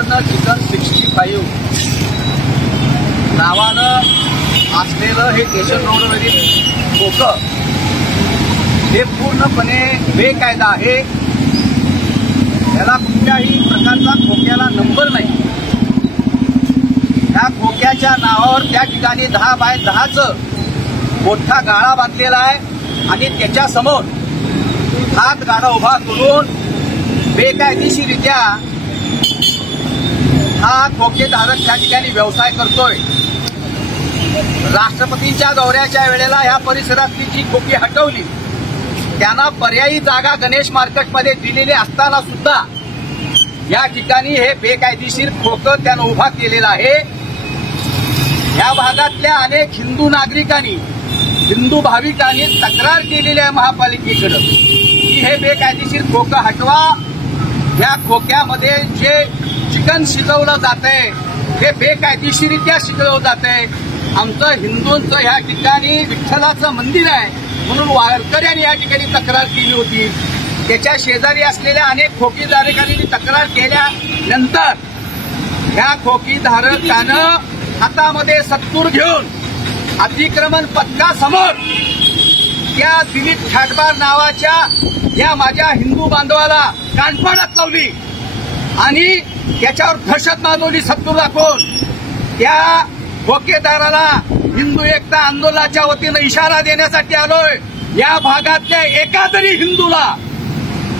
Eternal chicken 65 नावानं असलेलं हे स्टेशन रोडवरील खोकं हे पूर्णपणे बेकायदा आहे। याला कुठल्याही प्रकारचा खोक्याला नंबर नाही। त्या खोक्याच्या नावावर त्या ठिकाणी 10 बाय 10चं मोठा गाळा बांधलेला आहे आणि त्याच्या समोर हात गाडा उभा करून बेकायदेशीररित्या हा खोकेधारक त्या ठिकाणी व्यवसाय करतोय। राष्ट्रपतींच्या दौऱ्याच्या वेळेला ह्या परिसरातली जी खोकी हटवली त्यांना पर्यायी जागा गणेश मार्केटमध्ये दिलेली असताना सुद्धा या ठिकाणी हे बेकायदेशीर खोकं त्यानं उभा केलेला आहे। या भागातल्या अनेक हिंदू नागरिकांनी हिंदू भाविकांनी तक्रार केलेली आहे महापालिकेकडे की हे बेकायदेशीर खोकं हटवा। या खोक्यामध्ये जे चिकन शिजवलं जातंय हे बेकायदेशीररित्या शिजवलं जातंय। आमचं हिंदूंचं या ठिकाणी विठ्ठलाचं मंदिर आहे म्हणून वारकऱ्यांनी या ठिकाणी तक्रार केली होती। त्याच्या शेजारी असलेल्या अनेक खोकीधारकांनी तक्रार केल्यानंतर या खोकीधारकानं हातामध्ये सत्तूर घेऊन अतिक्रमण पथकासमोर त्या दिलीप ठाटबार नावाच्या या माझ्या हिंदू बांधवाला कानफाडात लावली आणि त्याच्यावर दहशत माजवली सत्तूर दाखवून। त्या खोकेदाराला हिंदू एकता आंदोलनाच्या वतीनं इशारा देण्यासाठी आलोय। या भागातल्या एका तरी हिंदूला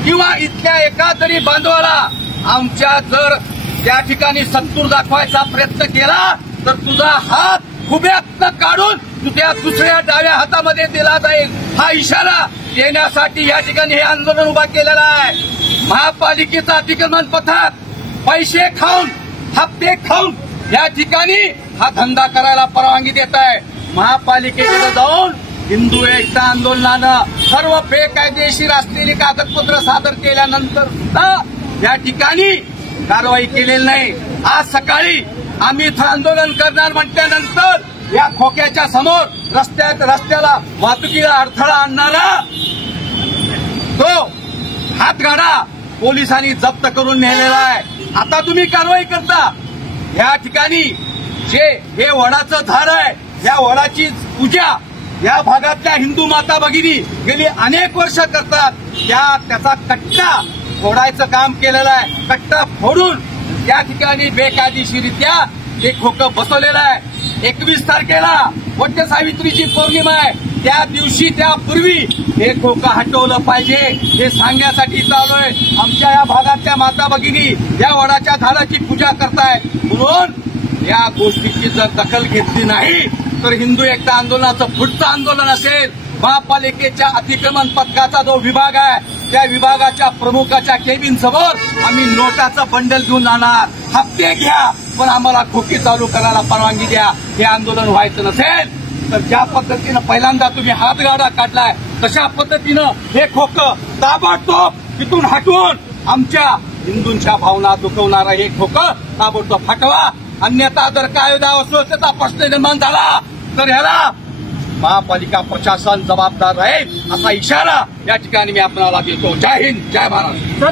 किंवा इथल्या एका तरी बांधवाला आमच्या जर त्या ठिकाणी सत्तूर दाखवायचा प्रयत्न केला तर तुझा हात खुब्यातनं काढून तुझ्या दुसऱ्या डाव्या हातामध्ये दिला जाईल हा इशारा देण्यासाठी या ठिकाणी हे आंदोलन उभा केलेलं आहे। महापालिकेचं अतिक्रमण पथक पैसे खाऊन हप्ते खाऊन या ठिकाणी हा धंदा करायला परवानगी देत आहे। महापालिकेकडे जाऊन हिंदू एकता आंदोलनानं सर्व बेकायदेशीर असलेली कागदपत्र सादर केल्यानंतर सुद्धा या ठिकाणी कारवाई केलेली नाही। आज सकाळी आम्ही इथं आंदोलन करणार म्हटल्यानंतर या खोक्याच्या समोर रस्त्याला वाहतुकीला अडथळा आणणारा तो हातगाडा पोलिसांनी जप्त करून नेलेला आहे। आता तुम्ही कारवाई करता। या ठिकाणी जे हे वडाचं झाड आहे या वडाची पूजा या भागातल्या हिंदू माता भगिनी गेली अनेक वर्ष करतात। त्याचा कट्टा फोडायचं काम केलेलं आहे। कट्टा फोडून त्या ठिकाणी बेकायदेशीररित्या हे खोकं बसवलेलं आहे। 21 तारखेला वट्ट सावित्रीची पौर्णिमा आहे त्या दिवशी त्यापूर्वी हे खोकं हटवलं पाहिजे हे सांगण्यासाठी चाललोय। आमच्या या भागातल्या माता भगिनी या वडाच्या झाडाची पूजा करतायत म्हणून या गोष्टीची जर दखल घेतली नाही तर हिंदू एकता आंदोलनाचं पुढचं आंदोलन असेल। महापालिकेच्या अतिक्रमण पथकाचा जो विभाग आहे त्या विभागाच्या प्रमुखाच्या केबिन समोर आम्ही नोटाचं बंडल घेऊन जाणार। हप्ते घ्या पण आम्हाला खोकी चालू करायला परवानगी द्या। हे आंदोलन व्हायचं नसेल तर ज्या पद्धतीनं पहिल्यांदा तुम्ही हातगाडा काढलाय तशा पद्धतीनं हे खोकं ताबडतोब तिथून हटवून आमच्या हिंदूंच्या भावना दुखवणारा हे खोकं ताबडतोब हटवा। अन्यथा जर कायदा सुव्यवस्थेचा प्रश्न निर्माण झाला तर ह्याला महापालिका प्रशासन जबाबदार राहील असा इशारा या ठिकाणी मी आपल्याला देतो। जय हिंद, जय महाराष्ट्र।